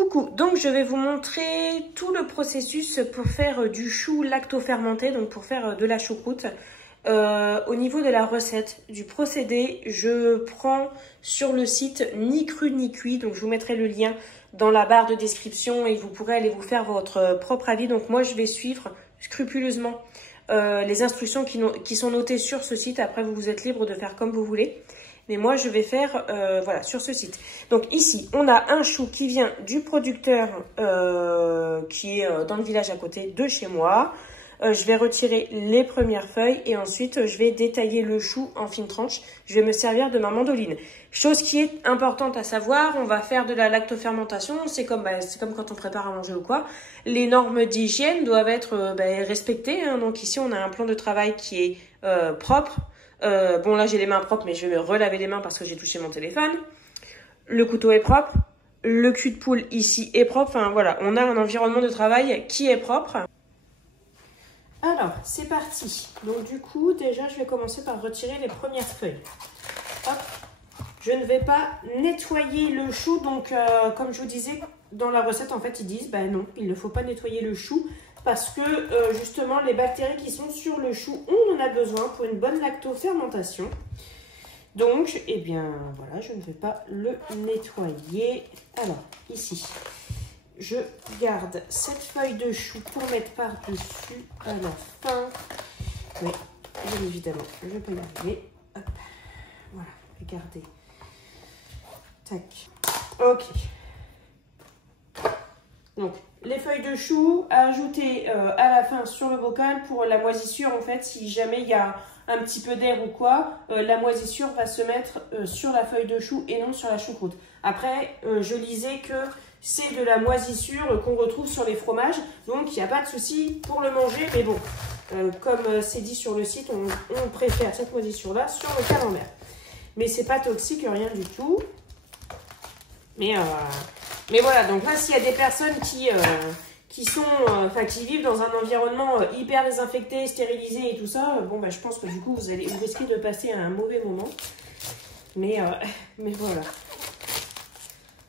Coucou, donc je vais vous montrer tout le processus pour faire du chou lacto-fermenté, donc pour faire de la choucroute. Au niveau de la recette, du procédé, je prends sur le site ni cru ni cuit, donc je vous mettrai le lien dans la barre de description et vous pourrez aller vous faire votre propre avis. Donc moi je vais suivre scrupuleusement les instructions qui sont notées sur ce site. Après vous êtes libre de faire comme vous voulez. Mais moi, je vais faire, voilà, sur ce site. Donc ici, on a un chou qui vient du producteur qui est dans le village à côté de chez moi. Je vais retirer les premières feuilles et ensuite, je vais détailler le chou en fines tranches. Je vais me servir de ma mandoline. Chose qui est importante à savoir, on va faire de la lactofermentation. C'est comme quand on prépare à manger ou quoi. Les normes d'hygiène doivent être respectées. Hein. Donc ici, on a un plan de travail qui est propre. Bon là j'ai les mains propres mais je vais me relaver les mains parce que j'ai touché mon téléphone. Le couteau est propre, le cul de poule ici est propre, enfin voilà, on a un environnement de travail qui est propre. Alors c'est parti, donc du coup déjà je vais commencer par retirer les premières feuilles. Hop. Je ne vais pas nettoyer le chou, donc comme je vous disais dans la recette en fait ils disent non, il ne faut pas nettoyer le chou. Parce que justement les bactéries qui sont sur le chou, on en a besoin pour une bonne lactofermentation. Donc, eh bien voilà, je ne vais pas le nettoyer. Alors, ici, je garde cette feuille de chou pour mettre par-dessus à la fin. Oui, bien évidemment, je peux y arriver. Hop, voilà, regardez. Tac, ok. Donc, les feuilles de chou à ajouter à la fin sur le bocal pour la moisissure. En fait, si jamais il y a un petit peu d'air ou quoi, la moisissure va se mettre sur la feuille de chou et non sur la choucroute. Après, je lisais que c'est de la moisissure qu'on retrouve sur les fromages. Donc, il n'y a pas de souci pour le manger. Mais bon, comme c'est dit sur le site, on préfère cette moisissure-là sur le camembert. Mais c'est pas toxique, rien du tout. Mais voilà, donc là, s'il y a des personnes qui vivent dans un environnement hyper désinfecté, stérilisé et tout ça, je pense que du coup, vous risquez de passer un mauvais moment. Mais voilà.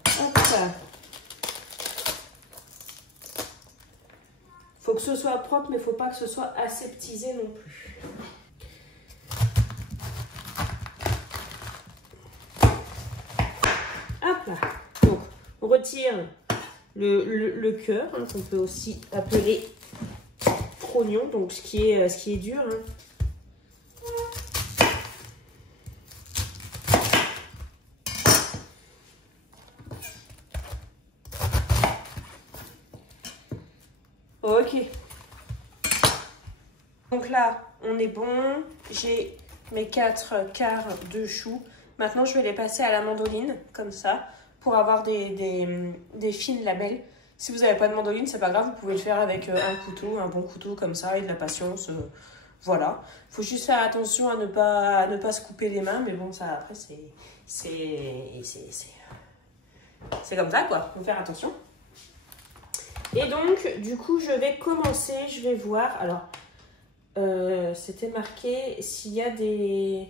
Hop. Faut que ce soit propre, mais faut pas que ce soit aseptisé non plus. Hop là. Donc, on retire le cœur, hein, qu'on peut aussi appeler trognon, donc ce qui est dur. Hein. Ok. Donc là, on est bon. J'ai mes 4 quarts de chou. Maintenant, je vais les passer à la mandoline, comme ça, pour avoir des fines lamelles. Si vous n'avez pas de mandoline, c'est pas grave, vous pouvez le faire avec un couteau, un bon couteau comme ça, et de la patience. Voilà. Il faut juste faire attention à ne pas se couper les mains, mais bon, ça après, c'est comme ça, quoi. Il faut faire attention. Et donc, du coup, je vais commencer, je vais voir. Alors, c'était marqué s'il y a des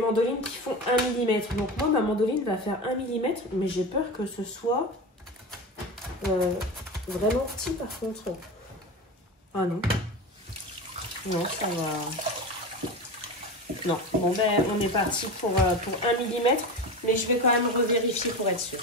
mandolines qui font 1 mm. Donc moi, ma mandoline va faire 1 mm, mais j'ai peur que ce soit vraiment petit par contre. Ah non. Non, ça va. Non, bon on est parti pour 1 mm, mais je vais quand même revérifier pour être sûre.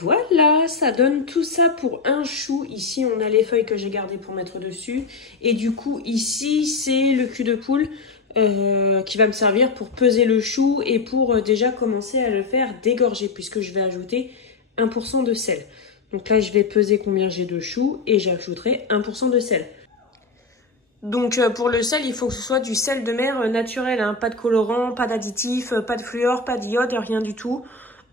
Voilà, ça donne tout ça pour un chou. Ici, on a les feuilles que j'ai gardées pour mettre dessus. Et du coup, ici, c'est le cul de poule qui va me servir pour peser le chou et pour déjà commencer à le faire dégorger puisque je vais ajouter 1% de sel. Donc là, je vais peser combien j'ai de chou et j'ajouterai 1% de sel. Donc pour le sel, il faut que ce soit du sel de mer naturel, hein, pas de colorant, pas d'additif, pas de fluor, pas d'iode, rien du tout.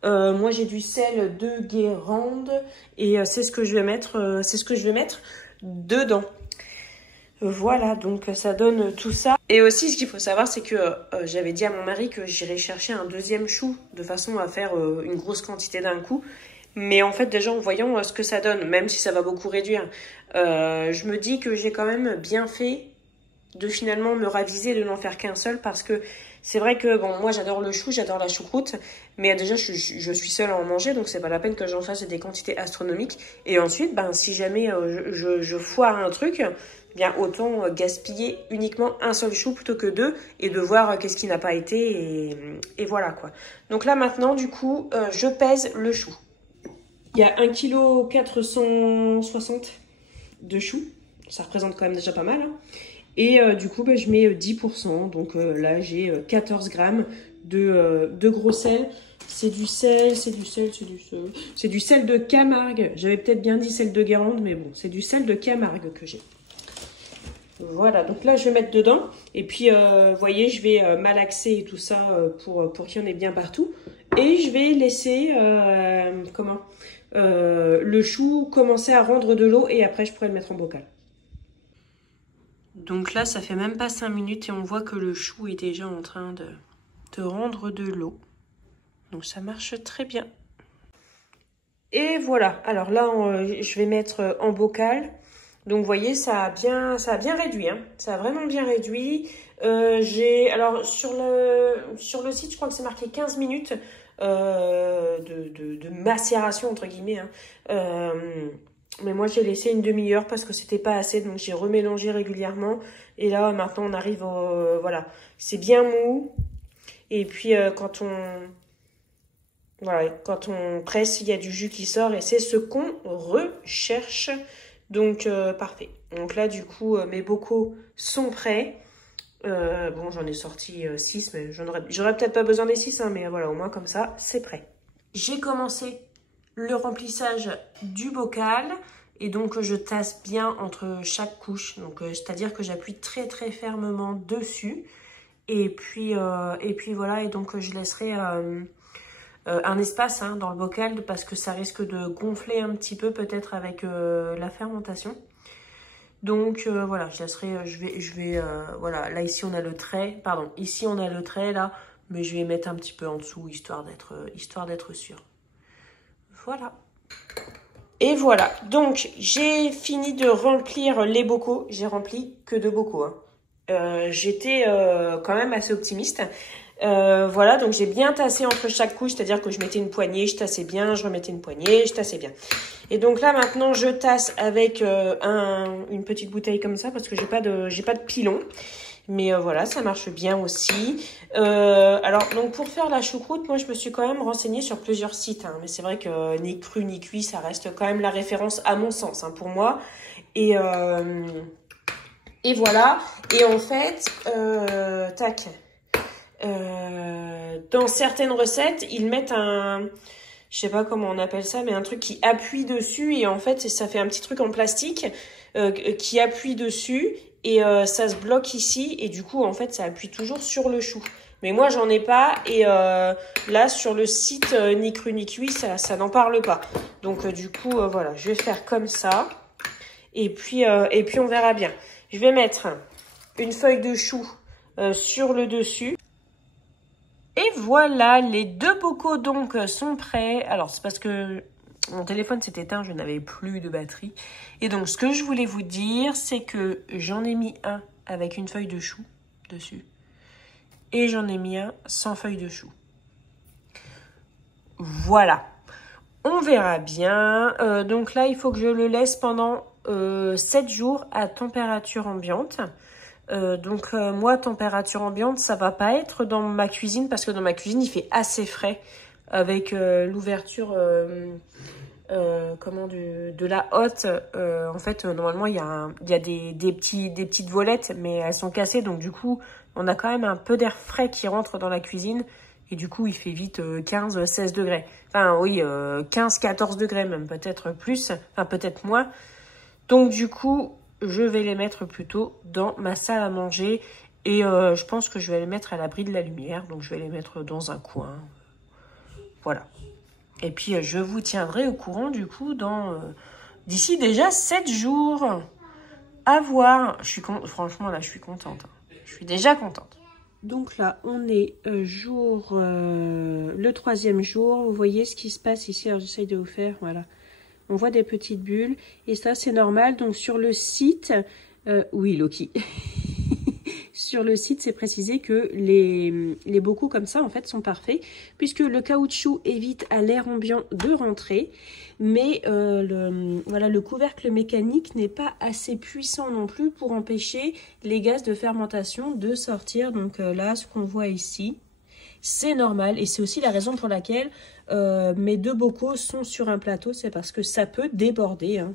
Moi j'ai du sel de Guérande et c'est ce que je vais mettre dedans. Voilà, donc ça donne tout ça. Et aussi ce qu'il faut savoir, c'est que j'avais dit à mon mari que j'irais chercher un deuxième chou de façon à faire une grosse quantité d'un coup. Mais en fait, déjà en voyant ce que ça donne, même si ça va beaucoup réduire, je me dis que j'ai quand même bien fait de finalement me raviser de n'en faire qu'un seul parce que c'est vrai que bon, moi j'adore le chou, j'adore la choucroute, mais déjà je suis seule à en manger, donc c'est pas la peine que j'en fasse des quantités astronomiques. Et ensuite, ben si jamais je foire un truc, bien autant gaspiller uniquement un seul chou plutôt que deux et de voir qu'est-ce qui n'a pas été et voilà quoi. Donc là maintenant du coup je pèse le chou. Il y a 1,460 kg de chou, ça représente quand même déjà pas mal hein. Et du coup, bah, je mets 10%. Donc là, j'ai 14 grammes de gros sel. C'est du sel, c'est du sel, c'est du sel. C'est du sel de Camargue. J'avais peut-être bien dit sel de Guérande, mais bon, c'est du sel de Camargue que j'ai. Voilà, donc là, je vais mettre dedans. Et puis, vous voyez, je vais malaxer et tout ça pour qu'il y en ait bien partout. Et je vais laisser, le chou commencer à rendre de l'eau. Et après, je pourrai le mettre en bocal. Donc là, ça fait même pas 5 minutes et on voit que le chou est déjà en train de rendre de l'eau. Donc ça marche très bien. Et voilà, alors là, je vais mettre en bocal. Donc vous voyez, ça a bien réduit. Hein. Ça a vraiment bien réduit. Alors sur le site, je crois que c'est marqué 15 minutes de macération, entre guillemets. Hein. Mais moi, j'ai laissé une demi-heure parce que c'était pas assez. Donc, j'ai remélangé régulièrement. Et là, maintenant, on arrive au... voilà, c'est bien mou. Et puis, quand on presse, il y a du jus qui sort. Et c'est ce qu'on recherche. Donc, parfait. Donc là, du coup, mes bocaux sont prêts. Bon, j'en ai sorti 6, mais j'aurais peut-être pas besoin des 6. Hein, mais voilà, au moins, comme ça, c'est prêt. J'ai commencé le remplissage du bocal et donc je tasse bien entre chaque couche, donc c'est-à-dire que j'appuie très très fermement dessus et puis voilà, et donc je laisserai un espace hein, dans le bocal parce que ça risque de gonfler un petit peu peut-être avec la fermentation. Donc voilà, je laisserai, voilà, là ici on a le trait, ici on a le trait là, mais je vais mettre un petit peu en dessous histoire d'être sûr. Voilà. Et voilà, donc j'ai fini de remplir les bocaux. J'ai rempli que 2 bocaux. Hein. J'étais quand même assez optimiste. Voilà, donc j'ai bien tassé entre chaque couche, c'est-à-dire que je mettais une poignée, je tassais bien, je remettais une poignée, je tassais bien. Et donc là maintenant je tasse avec une petite bouteille comme ça parce que j'ai pas de pilon. Mais voilà, ça marche bien aussi. Alors, donc pour faire la choucroute, moi, je me suis quand même renseignée sur plusieurs sites. Hein, mais c'est vrai que ni cru ni cuit, ça reste quand même la référence à mon sens, hein, pour moi. Et voilà. Et en fait, dans certaines recettes, ils mettent je sais pas comment on appelle ça, mais un truc qui appuie dessus. Et en fait, ça fait un petit truc en plastique qui appuie dessus. Et ça se bloque ici et du coup en fait ça appuie toujours sur le chou. Mais moi j'en ai pas et là sur le site ni cru ni cuit ça n'en parle pas. Donc du coup voilà, je vais faire comme ça et puis on verra bien. Je vais mettre une feuille de chou sur le dessus. Et voilà, les 2 bocaux donc sont prêts. Alors c'est parce que mon téléphone s'est éteint, je n'avais plus de batterie. Et donc, ce que je voulais vous dire, c'est que j'en ai mis un avec une feuille de chou dessus. Et j'en ai mis un sans feuille de chou. Voilà. On verra bien. Donc là, il faut que je le laisse pendant 7 jours à température ambiante. Donc moi, température ambiante, ça va pas être dans ma cuisine parce que dans ma cuisine, il fait assez frais avec l'ouverture... de la hotte, en fait normalement il y a des petites volettes mais elles sont cassées donc du coup on a quand même un peu d'air frais qui rentre dans la cuisine et du coup il fait vite 15-16 degrés, enfin oui 15-14 degrés même, peut-être plus, enfin peut-être moins, donc du coup je vais les mettre plutôt dans ma salle à manger et je pense que je vais les mettre à l'abri de la lumière, donc je vais les mettre dans un coin, voilà. Et puis, je vous tiendrai au courant, du coup, d'ici déjà 7 jours. À voir. Franchement, là, je suis contente. Je suis déjà contente. Donc là, on est le 3e jour. Vous voyez ce qui se passe ici. Alors, j'essaye de vous faire, voilà. On voit des petites bulles. Et ça, c'est normal. Donc, sur le site... oui, Loki. Sur le site, c'est précisé que les bocaux comme ça, en fait, sont parfaits. Puisque le caoutchouc évite à l'air ambiant de rentrer. Mais voilà, le couvercle mécanique n'est pas assez puissant non plus pour empêcher les gaz de fermentation de sortir. Donc là, ce qu'on voit ici, c'est normal. Et c'est aussi la raison pour laquelle mes 2 bocaux sont sur un plateau. C'est parce que ça peut déborder. Hein.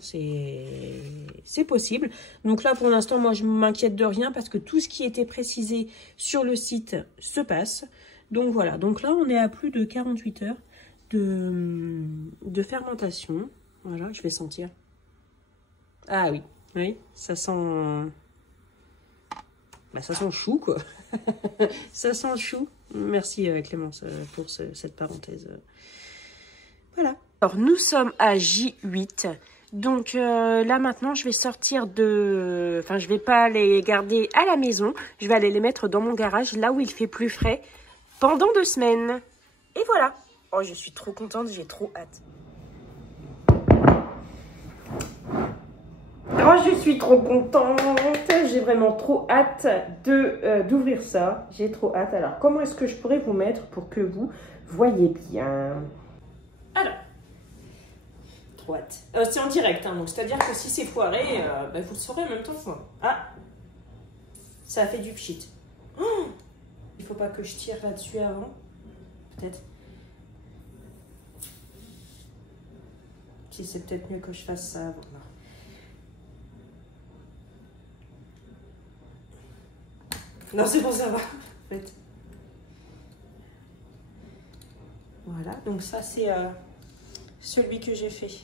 C'est possible. Donc là, pour l'instant, moi, je m'inquiète de rien parce que tout ce qui était précisé sur le site se passe. Donc voilà. Donc là, on est à plus de 48 heures. De fermentation. Voilà, je vais sentir. Ah oui, oui, ça sent... Bah, ça sent chou, quoi. Ça sent chou. Merci Clémence pour cette parenthèse. Voilà. Alors, nous sommes à J8. Donc là, maintenant, je vais sortir de... Enfin, je vais pas les garder à la maison. Je vais aller les mettre dans mon garage, là où il fait plus frais, pendant 2 semaines. Et voilà. Oh, je suis trop contente, j'ai trop hâte. Oh, je suis trop contente. J'ai vraiment trop hâte d'ouvrir ça. J'ai trop hâte. Alors, comment est-ce que je pourrais vous mettre pour que vous voyez bien? Alors, trop hâte. C'est en direct, hein, donc c'est-à-dire que si c'est foiré, bah, vous le saurez en même temps. Ah, ça a fait du pchit. Oh, il faut pas que je tire là-dessus avant. Peut-être. Si c'est peut-être mieux que je fasse ça avant. Non, c'est bon, ça va. En fait. Voilà, donc ça c'est celui que j'ai fait.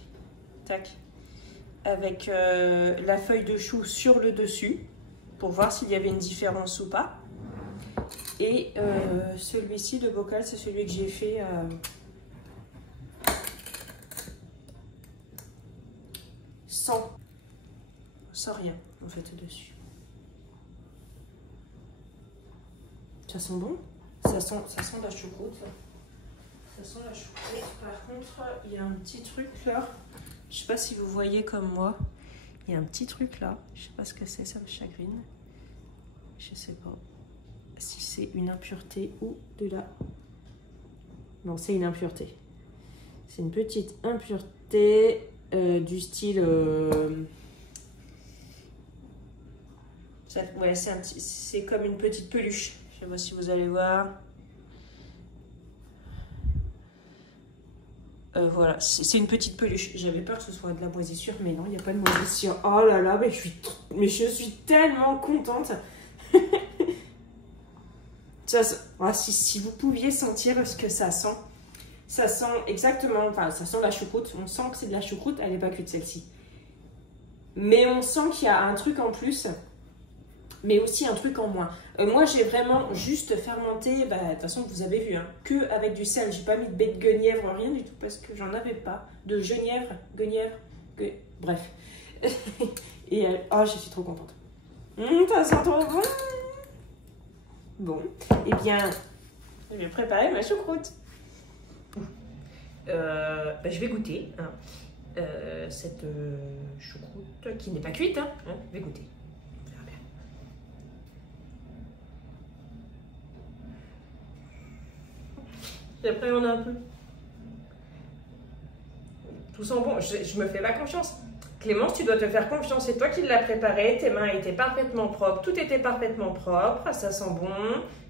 Tac. Avec la feuille de chou sur le dessus pour voir s'il y avait une différence ou pas. Et celui-ci de bocal, c'est celui que j'ai fait sans rien en fait dessus. Ça sent bon. Ça sent la choucroute. Ça sent la choucroute. Par contre, il y a un petit truc là. Je sais pas si vous voyez comme moi. Il y a un petit truc là. Je sais pas ce que c'est, ça me chagrine. Je sais pas si c'est une impureté ou de la... Non, c'est une impureté. C'est une petite impureté du style... Ouais, c'est comme une petite peluche. Je sais pas si vous allez voir. Voilà, c'est une petite peluche. J'avais peur que ce soit de la moisissure, mais non, il n'y a pas de moisissure. Oh là là, mais je suis tellement contente. Si vous pouviez sentir ce que ça sent. Ça sent exactement, enfin ça sent la choucroute. On sent que c'est de la choucroute, elle n'est pas cuite celle-ci. Mais on sent qu'il y a un truc en plus, mais aussi un truc en moins. Moi j'ai vraiment juste fermenté, de toute façon vous avez vu, hein, que avec du sel. J'ai pas mis de baie de guenièvre, rien du tout, parce que j'en avais pas. De genièvre, bref. Et oh, je suis trop contente. Ça sent trop bon. Bon, eh bien, je vais préparer ma choucroute. Je vais goûter hein, cette choucroute qui n'est pas cuite. Hein, je vais goûter. On verra bien. Et après, on a un peu. Tout sent bon. Je me fais pas confiance. Clémence, tu dois te faire confiance. C'est toi qui l'as préparé. Tes mains étaient parfaitement propres. Tout était parfaitement propre. Ça sent bon.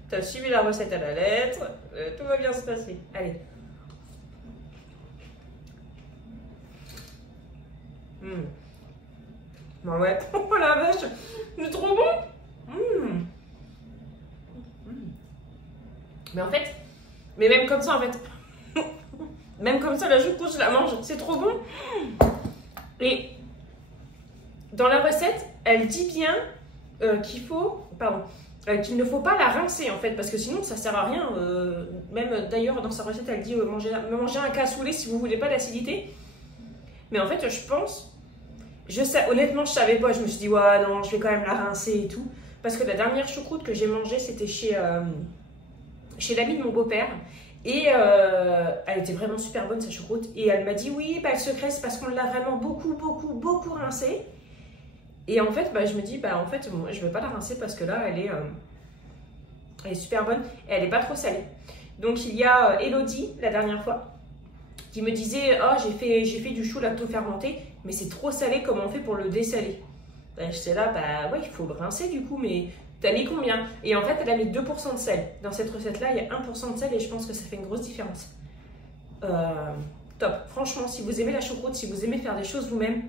Tu as suivi la recette à la lettre. Tout va bien se passer. Allez. Bah ouais. Oh la vache. C'est trop bon. Mais en fait, même comme ça en fait. Même comme ça, la choucroute, je la mange. C'est trop bon. Et dans la recette, elle dit bien qu'il faut... Pardon. Qu'il ne faut pas la rincer en fait, parce que sinon ça sert à rien. Même d'ailleurs dans sa recette, elle dit manger un cassoulet si vous voulez pas d'acidité. Mais en fait, je pense... honnêtement, je savais pas. Je me suis dit, ouais, non, je vais quand même la rincer et tout. parce que la dernière choucroute que j'ai mangée, c'était chez l'ami de mon beau-père. Et elle était vraiment super bonne, sa choucroute. Et elle m'a dit, oui, bah, le secret, c'est parce qu'on l'a vraiment beaucoup rincée. Et en fait, bah, je me dis, bah, en fait, moi, je ne veux pas la rincer parce que là, elle est super bonne et elle n'est pas trop salée. Donc, il y a Elodie, la dernière fois, qui me disait, oh, j'ai fait du chou lacto-fermenté, mais c'est trop salé, comment on fait pour le dessaler? Bah, j'étais là, bah ouais, il faut le rincer du coup, mais t'as mis combien? Et en fait, elle a mis 2% de sel. Dans cette recette-là, il y a 1% de sel et je pense que ça fait une grosse différence. Top. Franchement, si vous aimez la choucroute, si vous aimez faire des choses vous-même,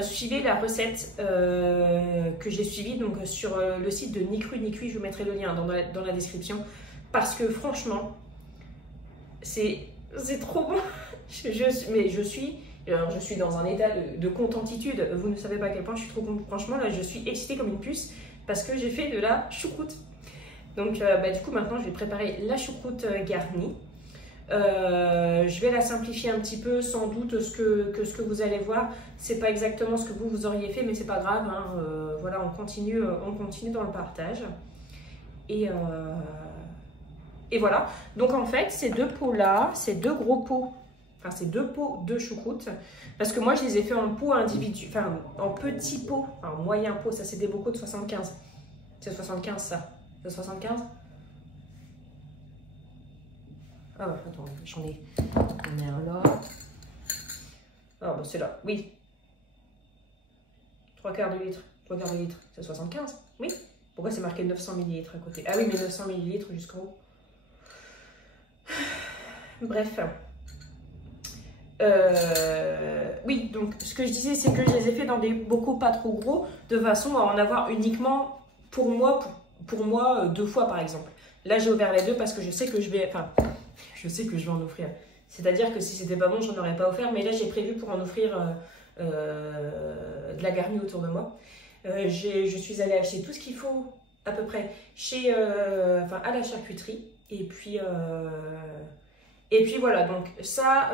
suivez la recette que j'ai suivie donc, sur le site de Ni Cru Ni Cuit. Je vous mettrai le lien dans la description. Parce que franchement, c'est trop bon. Mais je suis dans un état de contentitude. Vous ne savez pas à quel point je suis trop contente. Franchement, là, je suis excitée comme une puce parce que j'ai fait de la choucroute. Donc, bah, du coup, maintenant, je vais préparer la choucroute garnie. Je vais la simplifier un petit peu, sans doute ce que vous allez voir, c'est pas exactement ce que vous auriez fait, mais c'est pas grave. Hein. Voilà, on continue dans le partage. Et voilà. Donc en fait, ces deux pots là, ces deux gros pots. Enfin, c'est 2 pots de choucroute. Parce que moi, je les ai fait en pots individuels. Enfin, en petits pots. En moyen pot. Ça, c'est des bocaux de 75. C'est 75, ça. C'est 75? Ah, attends, j'en ai un là. Ah, bah, c'est là. Oui. 3/4 de litre. 3/4 de litre. C'est 75? Oui. Pourquoi c'est marqué 900 ml à côté? Ah oui, mais 900 ml jusqu'en haut. Bref. Oui, donc ce que je disais, c'est que je les ai fait dans des bocaux pas trop gros, de façon à en avoir uniquement pour moi 2 fois par exemple. Là, j'ai ouvert les 2 parce que je sais que je vais en offrir. C'est-à-dire que si c'était pas bon, j'en aurais pas offert, mais là, j'ai prévu pour en offrir de la garnie autour de moi. Je suis allée acheter tout ce qu'il faut à peu près à la charcuterie, et puis voilà, donc ça,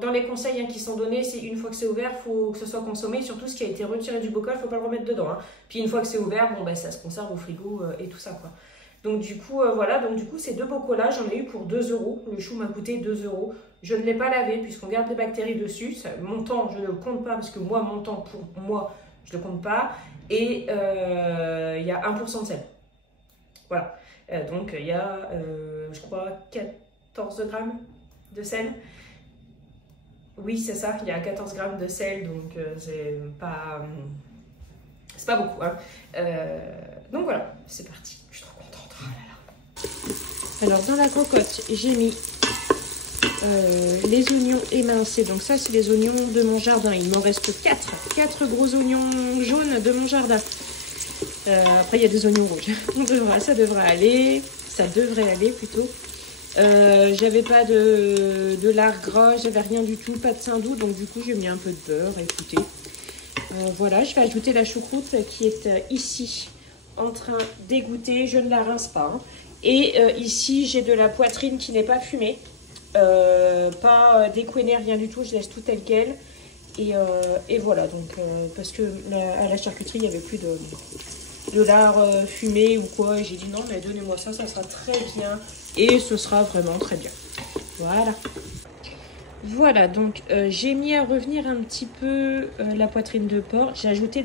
dans les conseils qui sont donnés, c'est une fois que c'est ouvert, il faut que ce soit consommé. Surtout ce qui a été retiré du bocal, il ne faut pas le remettre dedans. Hein. Puis une fois que c'est ouvert, bon, ça se conserve au frigo et tout ça, quoi. Donc du coup, voilà, donc du coup, ces 2 bocaux-là, j'en ai eu pour 2 €. Le chou m'a coûté 2 €. Je ne l'ai pas lavé puisqu'on garde les bactéries dessus. Mon temps, je ne le compte pas parce que moi, mon temps, pour moi, je ne le compte pas. Et il y a 1% de sel. Voilà. Donc il y a, je crois, 14 grammes de sel. Oui, c'est ça, il y a 14 grammes de sel, donc c'est pas beaucoup. Hein. Donc voilà, c'est parti. Je suis trop contente. Oh là là. Alors dans la cocotte, j'ai mis les oignons émincés. Donc ça, c'est les oignons de mon jardin. Il m'en reste 4 gros oignons jaunes de mon jardin. Après, il y a des oignons rouges. Ça devrait aller plutôt. J'avais pas de lard gras, j'avais rien du tout, pas de saindoux, donc du coup j'ai mis un peu de beurre. Écoutez, voilà, je vais ajouter la choucroute qui est ici en train d'égoutter. Je ne la rince pas, hein. Et ici j'ai de la poitrine qui n'est pas fumée, pas découenée, rien du tout. Je laisse tout tel quel. Et voilà, donc parce que à la charcuterie il n'y avait plus de lard fumé ou quoi, et j'ai dit non, mais donnez-moi ça, ça sera très bien. Et ce sera vraiment très bien. Voilà, donc j'ai mis à revenir un petit peu la poitrine de porc. J'ai ajouté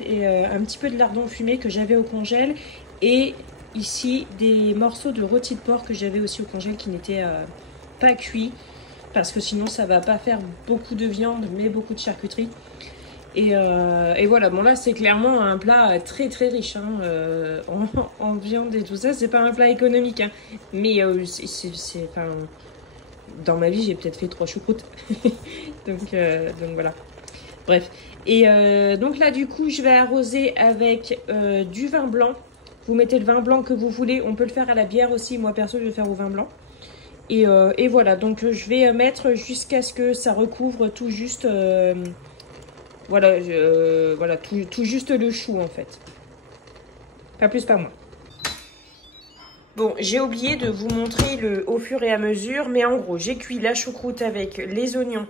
un petit peu de lardon fumé que j'avais au congèle. Et ici, des morceaux de rôti de porc que j'avais aussi au congèle qui n'étaient pas cuits. Parce que sinon, ça va pas faire beaucoup de viande, mais beaucoup de charcuterie. Et voilà, bon là c'est clairement un plat très riche hein, en viande et tout ça. C'est pas un plat économique, hein, mais enfin, dans ma vie j'ai peut-être fait 3 choucroutes. donc voilà, bref. Et donc là du coup je vais arroser avec du vin blanc. Vous mettez le vin blanc que vous voulez, on peut le faire à la bière aussi. Moi perso je vais faire au vin blanc. Et voilà, donc je vais mettre jusqu'à ce que ça recouvre tout juste... Voilà, voilà tout juste le chou en fait. Pas plus, pas moins. Bon, j'ai oublié de vous montrer au fur et à mesure. Mais en gros, j'ai cuit la choucroute avec les oignons,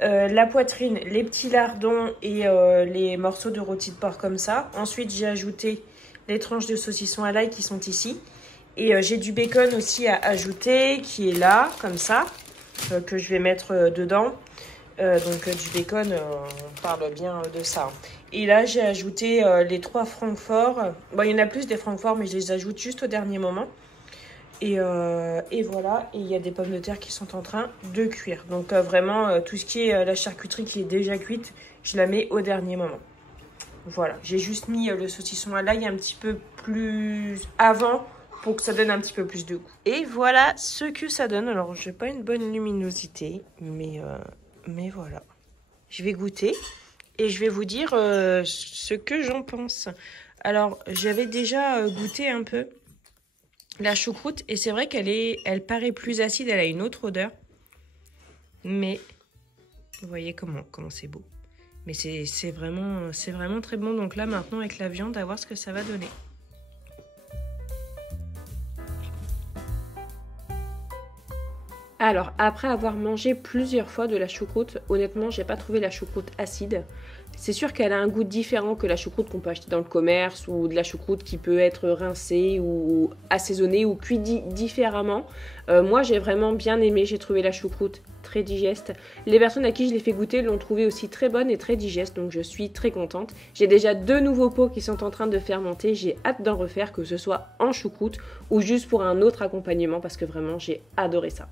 la poitrine, les petits lardons et les morceaux de rôti de porc comme ça. Ensuite, j'ai ajouté les tranches de saucisson à l'ail qui sont ici. Et j'ai du bacon aussi à ajouter qui est là, comme ça, que je vais mettre dedans. Donc du bacon, on parle bien de ça. Et là, j'ai ajouté les 3 francforts. Bon, il y en a plus des francforts, mais je les ajoute juste au dernier moment. Et voilà, et il y a des pommes de terre qui sont en train de cuire. Donc vraiment, tout ce qui est la charcuterie qui est déjà cuite, je la mets au dernier moment. Voilà, j'ai juste mis le saucisson à l'ail un petit peu plus avant pour que ça donne un petit peu plus de goût. Et voilà ce que ça donne. Alors, j'ai pas une bonne luminosité, mais voilà. Je vais goûter et je vais vous dire ce que j'en pense. Alors, j'avais déjà goûté un peu la choucroute et c'est vrai elle paraît plus acide, elle a une autre odeur. Mais vous voyez comment c'est beau. Mais c'est vraiment très bon. Donc là, maintenant, avec la viande, à voir ce que ça va donner. Alors, après avoir mangé plusieurs fois de la choucroute, honnêtement, j'ai pas trouvé la choucroute acide. C'est sûr qu'elle a un goût différent que la choucroute qu'on peut acheter dans le commerce ou de la choucroute qui peut être rincée ou assaisonnée ou cuite différemment. Moi, j'ai vraiment bien aimé. J'ai trouvé la choucroute très digeste. Les personnes à qui je l'ai fait goûter l'ont trouvée aussi très bonne et très digeste, donc je suis très contente. J'ai déjà 2 nouveaux pots qui sont en train de fermenter. J'ai hâte d'en refaire, que ce soit en choucroute ou juste pour un autre accompagnement parce que vraiment, j'ai adoré ça.